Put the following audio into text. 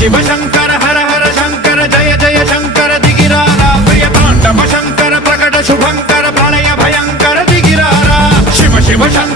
शिव शंकर हर हर शंकर जय जय शंकर दिगिरारा प्रिय तांडव शंकर प्रकट शुभंकर प्रलय भयंकर दिगिरारा शिव शिव शंकर